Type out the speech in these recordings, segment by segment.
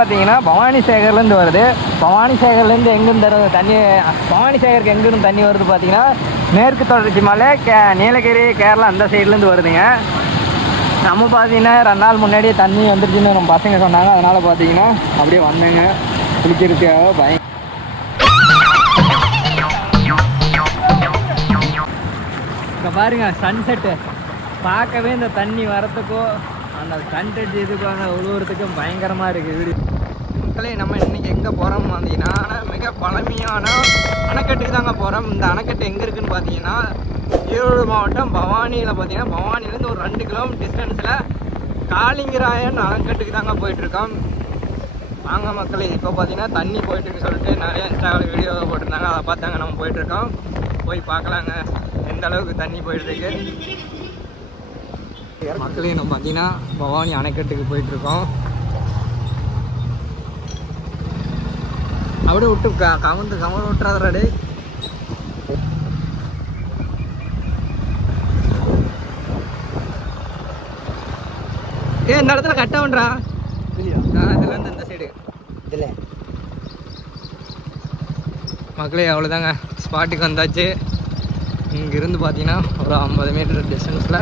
பார்த்தீங்கன்னா பவானி சேகர்லேருந்து வருது. பவானி சேகர்லேருந்து எங்கேருந்து தண்ணி, பவானி சேகருக்கு எங்கேருந்து தண்ணி வருது பார்த்தீங்கன்னா மேற்கு தொடர்ச்சி மலை நீலகிரி கேரளா அந்த சைட்லேருந்து வருதுங்க. நம்ம பார்த்தீங்கன்னா 2 நாள் முன்னாடியே தண்ணி வந்துருச்சுன்னு நம்ம பசங்க சொன்னாங்க. அதனால் பார்த்தீங்கன்னா அப்படியே வந்தேங்க குளிக்கிறதுக்காக. இப்போ பாருங்க சன்செட்டு பார்க்கவே இந்த தண்ணி வரத்துக்கோ அந்த சன்செட் இதுக்காக உழுவுறதுக்கும் பயங்கரமாக இருக்குது வீடு. மக்களே நம்ம இன்றைக்கி எங்கே போகிறோம் பார்த்தீங்கன்னா மிக பழமையான அணைக்கட்டுக்கு தாங்க போகிறோம். இந்த அணைக்கட்டு எங்கே இருக்குதுன்னு பார்த்தீங்கன்னா ஈரோடு மாவட்டம் பவானியில் பார்த்தீங்கன்னா பவானிலேருந்து ஒரு 2 கிலோமீட்டர் டிஸ்டன்ஸில் காளிங்கராயன் அணைக்கட்டுக்கு தாங்க போயிட்டுருக்கோம். வாங்க மக்களே, இப்போ பார்த்தீங்கன்னா தண்ணி போயிட்டுருக்கு சொல்லிட்டு நிறைய இன்ஸ்டாவில் வீடியோ போட்டிருந்தாங்க. அதை பார்த்தாங்க நம்ம போயிட்டுருக்கோம். போய் பார்க்கலாங்க எந்த அளவுக்கு தண்ணி போயிட்டுருக்கு. மக்களே நம்ம பார்த்தீங்கன்னா பவானி அணைக்கட்டுக்கு போயிட்டுருக்கோம். அப்படியே விட்டு கமந்து விட்டுறாதே. இந்த இடத்துல கட்ட பண்றா இதுலேருந்து இந்த சைடு இதில். மக்களே அவ்வளோதாங்க, ஸ்பாட்டுக்கு வந்தாச்சு. இங்கிருந்து பார்த்தீங்கன்னா ஒரு 50 மீட்டர் டிஸ்டன்ஸில்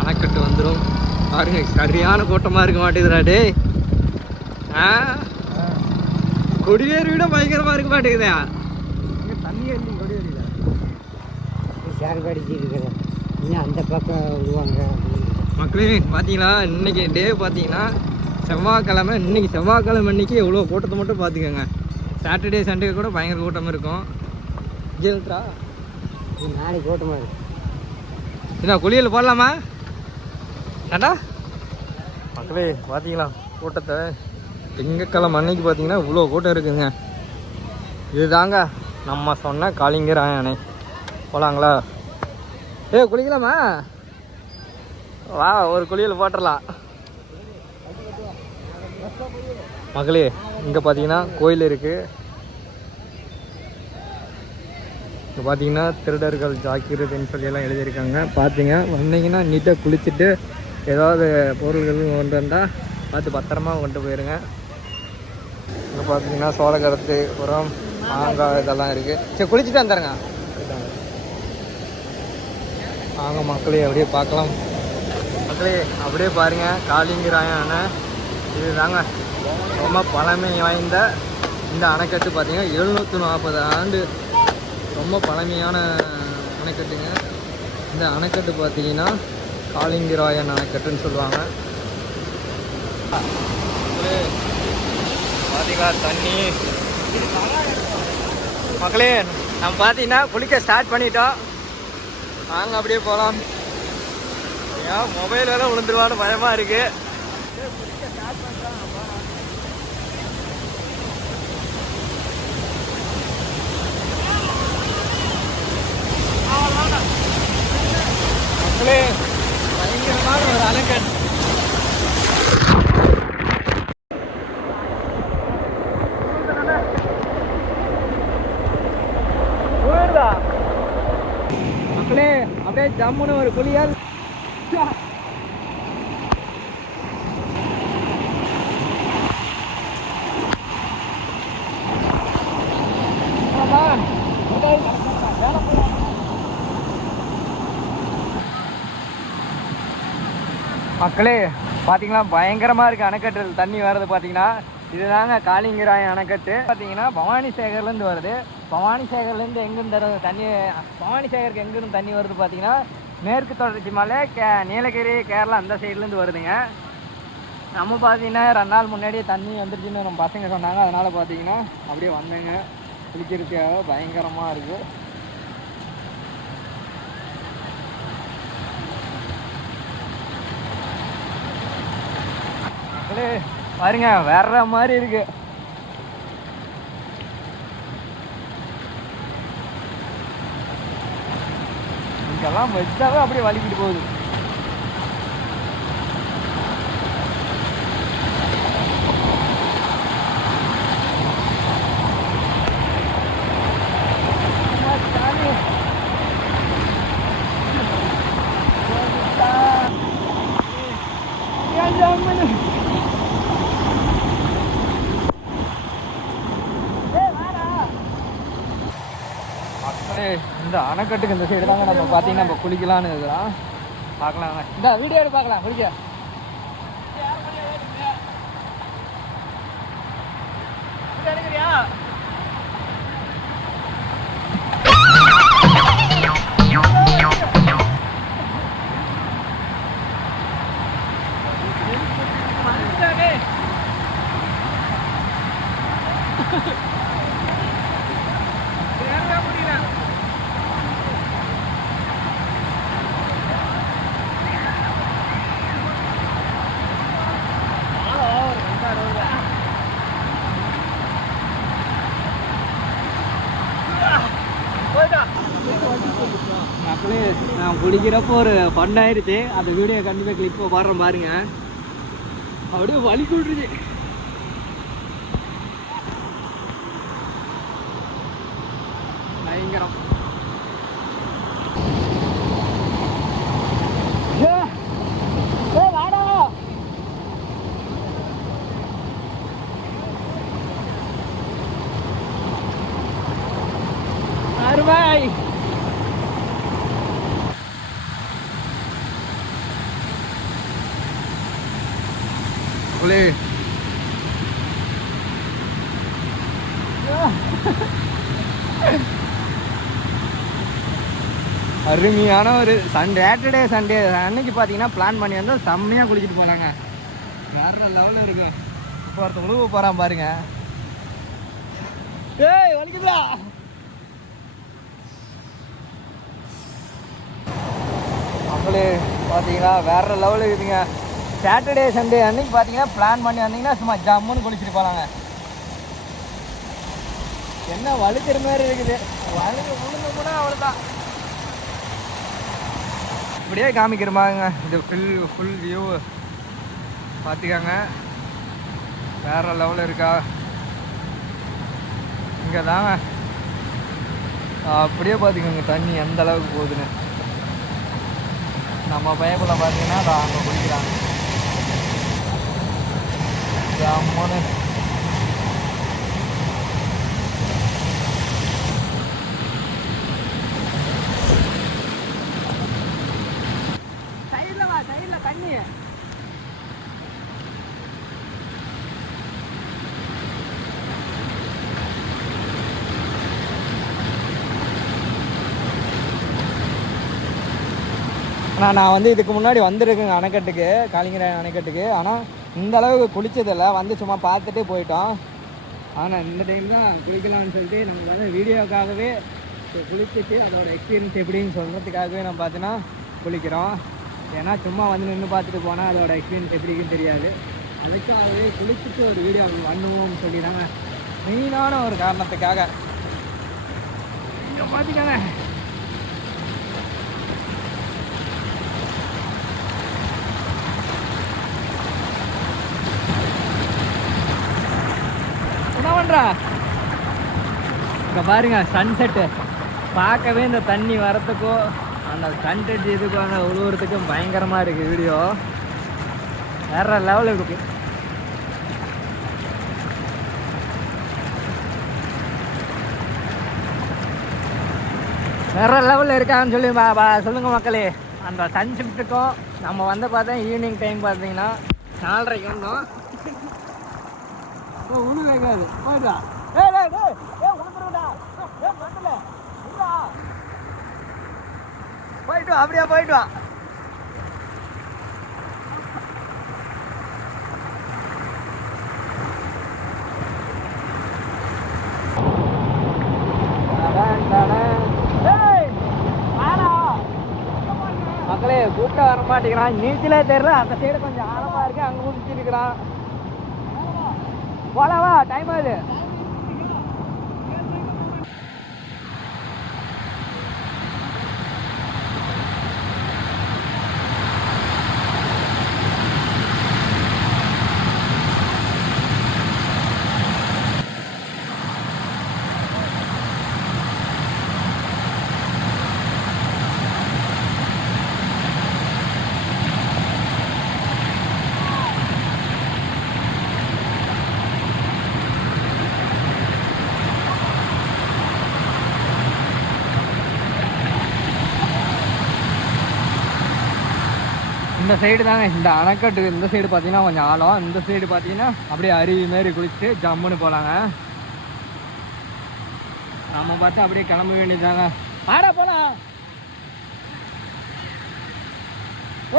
அணைக்கட்டு வந்துடும். பாருங்க சரியான கூட்டமாக இருக்க மாட்டேங்குதுடா டே. கொடிவேரி விட பயங்கரமாக இருக்க மாட்டேங்குதா தண்ணி இல்லை. கொடிவேரியில் சேரபாடிச்சு இருக்கிறேன் இன்னும் அந்த பக்கம் விடுவாங்க. மக்களே பார்த்தீங்களா இன்னைக்கு டே பார்த்தீங்கன்னா செவ்வாய்க்கிழமை. இன்னைக்கு செவ்வாய்க்கிழமை அன்னைக்கு எவ்வளோ கூட்டத்தை மட்டும் பார்த்துக்கோங்க. சாட்டர்டே சண்டே கூட பயங்கர கூட்டம் இருக்கும். ஜெயலலிதா நாளைக்கு கூட்டமாக இருக்கு. என்ன குளியல் போடலாமா ஏண்டா? மக்களே பார்த்தீங்களா கூட்டத்தை திங்கக்கிழமை அன்னைக்கு பார்த்தீங்கன்னா இவ்வளோ கூட்டம் இருக்குதுங்க. இதுதாங்க நம்ம சொன்ன காளிங்கராயன் அணை. போகலாங்களா? குளிக்கலாமா? வா ஒரு குளியல் போட்டுடலாம். மக்களே இங்கே பார்த்தீங்கன்னா கோயில் இருக்குது. இங்கே பார்த்தீங்கன்னா திருடர்கள் ஜாக்கிரதைன்னு சொல்லி எல்லாம் எழுதியிருக்காங்க. பார்த்தீங்க வந்தீங்கன்னா நீட்டாக குளிச்சுட்டு ஏதாவது பொருள்கள் கொண்டு வந்தால் பார்த்து பத்திரமா கொண்டு போயிருங்க. இங்கே பார்த்தீங்கன்னா சோளக்கருத்து உரம் மாங்காய் இதெல்லாம் இருக்குது. சரி குளிச்சுட்டு வந்துடுங்க. வாங்க மக்களே அப்படியே பார்க்கலாம். மக்களே அப்படியே பாருங்கள் காளிங்கராயன் அணை. இது தாங்க ரொம்ப பழமை வாய்ந்த இந்த அணைக்கட்டு. பார்த்தீங்கன்னா 740 ஆண்டு ரொம்ப பழமையான அணைக்கட்டுங்க. இந்த அணைக்கட்டு பார்த்தீங்கன்னா காளிங்கராயன் அணைக்கட்டுன்னு சொல்லுவாங்க. பார்த்தீங்களா தண்ணி. மக்களே நம்ம பார்த்தீங்கன்னா குளிக்க ஸ்டார்ட் பண்ணிட்டோம். வாங்க அப்படியே போகலாம். ஏன் மொபைல் வேலை விழுந்துருவான்னு பயமாக இருக்குது. மக்களே பயங்கரமான ஒரு அணைக்கட்டு. மக்களே அப்படியே ஜம்முன்னு ஒரு குளியல். மக்களே பார்த்தீங்கன்னா பயங்கரமாக இருக்குது அணைக்கட்டு. தண்ணி வர்றது பார்த்தீங்கன்னா இதுதாங்க காளிங்கராயன் அணைக்கட்டு. பார்த்தீங்கன்னா பவானி சேகர்லேருந்து வருது. பவானி சேகர்லேருந்து எங்கேருந்து தண்ணி, பவானி சேகருக்கு எங்கேருந்து தண்ணி வருது பார்த்தீங்கன்னா மேற்கு தொடர்ச்சி மலை நீலகிரி கேரளா அந்த சைட்லேருந்து வருதுங்க. நம்ம பார்த்தீங்கன்னா 2 நாள் முன்னாடியே தண்ணி வந்துருச்சுன்னு நம்ம பசங்க சொன்னாங்க. அதனால் பார்த்தீங்கன்னா அப்படியே வந்தேங்க குளிக்கிறதுக்காக. பயங்கரமாக இருக்குது. பாருங்க வேற மாதிரி இருக்கு. இங்கெல்லாம் வச்சாவே அப்படியே வலிக்கிட்டு போகுது. இந்த அணைக்கட்டுக்கு இந்த சைடு தாங்க நம்ம பார்த்தீங்கன்னா நம்ம குளிக்கலான்னு இருக்கிறோம். பார்க்கலாங்க, இந்த வீடியோ எடுத்து பார்க்கலாம் குளிக்க. எடுக்கிறியா? மக்களே, நான் குளிக்கிறப்போ ஒரு பண்ணாயிருச்சு. அந்த வீடியோ கண்டிப்பாக கிளிக் பாடுறேன் பாருங்க. அப்படியே வலி கொள்றது பயங்கரம். அருவாய் அருமையான ஒரு சாட்டர்டே சண்டே அன்னைக்கு பார்த்தீங்கன்னா பிளான் பண்ணி வந்தால் செம்மையாக குளிச்சுட்டு போனாங்க. வேற லெவலில் இருக்கு. இப்போ ஒருத்த உழுவ போகிறான் பாருங்க. ஏய் வலிக்குதா? மக்களே பார்த்தீங்களா வேற லெவலில் இருக்குதுங்க. சாட்டர்டே சண்டே அன்னைக்கு பார்த்தீங்கன்னா பிளான் பண்ணி வந்தீங்கன்னா சும்மா ஜம்முன்னு குளிச்சுட்டு போகிறாங்க. என்ன வழுக்கிற மாதிரி இருக்குது. வழுக்கு விழுந்து கூட அவ்வளோதான். இப்படியே காமிக்கிறமாங்க இந்த ஃபுல் வியூ பார்த்துக்காங்க. வேற லெவலில் இருக்கா இங்கே தாங்க. அப்படியே பார்த்துக்கோங்க தண்ணி எந்த அளவுக்கு போகுதுன்னு. நம்ம பயப்பில் பார்த்தீங்கன்னா அதை அங்கே குளிக்கிறாங்க. ஜம்முன்னு சைடில் தண்ணி. ஆனால் நான் வந்து இதுக்கு முன்னாடி வந்துருக்குங்க அணைக்கட்டுக்கு, காளிங்கரை அணைக்கட்டுக்கு. ஆனால் இந்த அளவுக்கு குளித்ததில்லை, வந்து சும்மா பார்த்துட்டு போயிட்டோம். ஆனால் இந்த டைம் தான் குளிக்கலாம்னு சொல்லிட்டு நம்ம வந்து வீடியோக்காகவே குளிச்சுட்டு அதோட எக்ஸ்பீரியன்ஸ் எப்படின்னு சொல்கிறதுக்காகவே நம்ம பார்த்தீங்கன்னா குளிக்கிறோம். ஏன்னா சும்மா வந்து நின்று பார்த்துட்டு போனால் அதோட எக்ஸ்பீரியன்ஸ் எப்படின்னு தெரியாது. அதுக்காகவே குளிச்சுட்டு ஒரு வீடியோ பண்ணுவோம்னு சொல்லி தாங்க, மெயினான ஒரு காரணத்துக்காக. இங்கே பார்த்துக்காங்க என்ன பண்ணுறா. இங்கே பாருங்க சன்செட்டு பார்க்கவே இந்த தண்ணி வரத்துக்கோ அந்த சன்செட் இதுக்கும் அந்த உழுவுறதுக்கும் பயங்கரமாக இருக்குது. வீடியோ வேற லெவலில் இருக்கு. வேற லெவலில் இருக்கான்னு சொல்லி சொல்லுங்கள் மக்களே. அந்த சன்செட்டுக்கும் நம்ம வந்து பார்த்தா ஈவினிங் டைம் பார்த்தீங்கன்னா 4:30 வந்தோம். ஒன்றும் இருக்காது போயிட்டா. போயிட்டு வா, அப்படியா போயிட்டு வா. மக்களே கூப்பிட்டா வர மாட்டேங்கிறான். நீச்சலே தெரியல. அந்த சைடு கொஞ்சம் ஆழமா இருக்கு, அங்கே குதிச்சிருக்கிறான். போலவா டைம் ஆகுது. இந்த சைடு தாங்க, இந்த அணைக்கட்டு இந்த சைடு பார்த்தீங்கன்னா கொஞ்சம் ஆழம், இந்த சைடு பார்த்தீங்கன்னா அப்படியே அருவி மாரி குளிச்சுட்டு ஜம்முன்னு போகலாங்க. நம்ம பார்த்து அப்படியே கிளம்ப வேண்டியதாங்க. ஆடா போலாம்.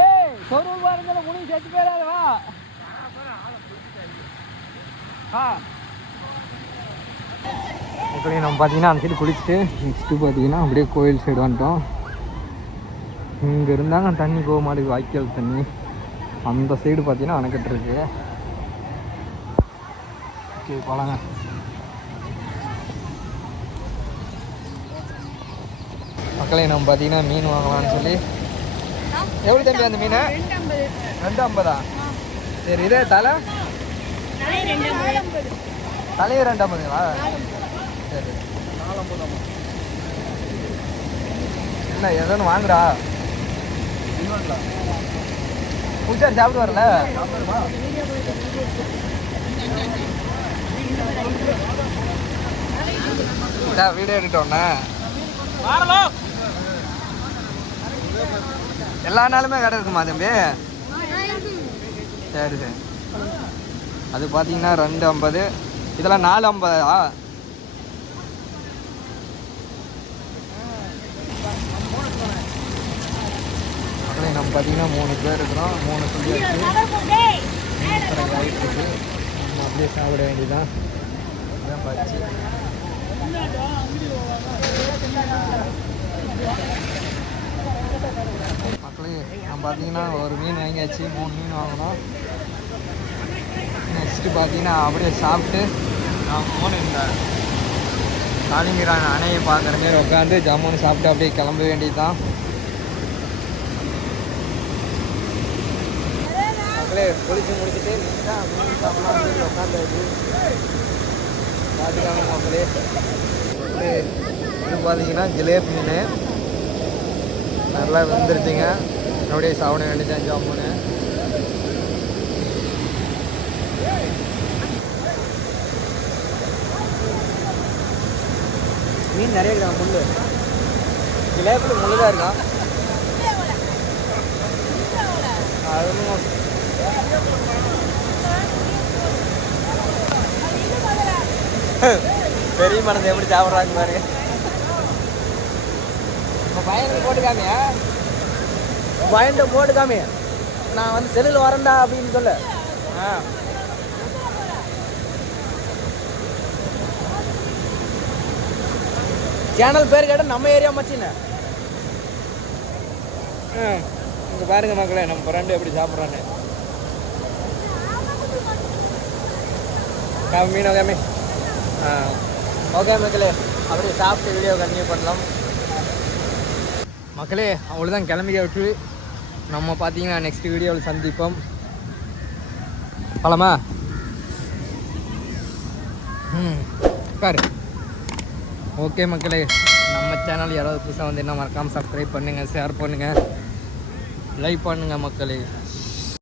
ஏய் சொருவு பாருங்க, முனி செத்து போயிடாதவா. இப்படி நம்ம பார்த்தீங்கன்னா அந்த சைடு குளிச்சுட்டு நெக்ஸ்ட்டு பார்த்தீங்கன்னா அப்படியே கோயில் சைடு வந்துட்டோம். இங்கே இருந்தாங்க தண்ணி போக மாட்டேங்குது, வாய்க்கால் தண்ணி. அந்த சைடு பார்த்தீங்கன்னா அணைக்கட்டு இருக்கு. ஓகே போலாங்க. மக்களே நம்ம பார்த்தீங்கன்னா மீன் வாங்கலாம்னு சொல்லி. எவ்வளோ தம்பி அந்த மீன்? 250. சரி, இதே தலை தலையே 250ங்களா? சரி, 450. என்ன எதோன்னு வாங்குறா? பூச்சாரி சாப்பிட்டு வரல. வீடியோ எடுத்தோன்னே எல்லா நாளுமே கடை இருக்குமா தம்பி? சரி சரி. அது பார்த்தீங்கன்னா 250. இதெல்லாம் 450. அப்படியே நம்ம பார்த்தீங்கன்னா 3 பேர் இருக்கிறோம். 3 சொல்லி ஆயிட்டு இருக்கு. நம்ம அப்படியே சாப்பிட வேண்டியதான். பார்த்து மக்களே நம்ம பார்த்தீங்கன்னா ஒரு மீன் வாங்கியாச்சு, 3 மீன் வாங்கினோம். நெக்ஸ்ட்டு பார்த்தீங்கன்னா அப்படியே சாப்பிட்டு நான் இந்த காளிங்கரான அணையை பார்க்குற மாரி உட்காந்து ஜம்முன்னு சாப்பிட்டு அப்படியே கிளம்ப வேண்டியது தான். மக்களே குளிச்சு முடிச்சுட்டு மீன் சாப்பிடலாம் உட்காந்து பார்த்துக்காங்க மக்களே. இது பார்த்தீங்கன்னா ஜிலேபி மீன் நல்லா வந்துருச்சுங்க. அப்படியே சாப்பிட வேண்டியதான் ஜம்முன்னு. மீன் நிறைய இருக்காங்க. முள்ளு ஜிலேபியில் முள்ளு தான் இருக்கான். அதுவும் பெரிய மனதை எப்படி சாப்பிட்றாங்க பாருங்க. பையனுக்கு போட்டுக்காமியா, பையன்கிட்ட போட்டுக்காமி நான் வந்து செல்லில் வரேன்டா அப்படின்னு சொல்ல. சேனல் பேர் கேட்டால் நம்ம ஏரியா மச்சின்னு. இங்கே பாருங்க மக்களே நம்ம ஃப்ரெண்டு எப்படி சாப்பிட்றான்னு. மீன் ஓகே. ஓகே மக்களே, அப்படியே சாப்பிட்டு வீடியோ கண்டினியூ பண்ணலாம். மக்களே அவ்வளோதான், கிளம்பிக்க விட்டு நம்ம பார்த்தீங்கன்னா நெக்ஸ்ட் வீடியோவில் சந்திப்போம். பழமா பாரு. ஓகே மக்களே, நம்ம சேனல் யாராவது புதுசாக வந்து என்ன மறக்காமல் சப்ஸ்கிரைப் பண்ணுங்கள், ஷேர் பண்ணுங்கள், லைக் பண்ணுங்கள் மக்களே.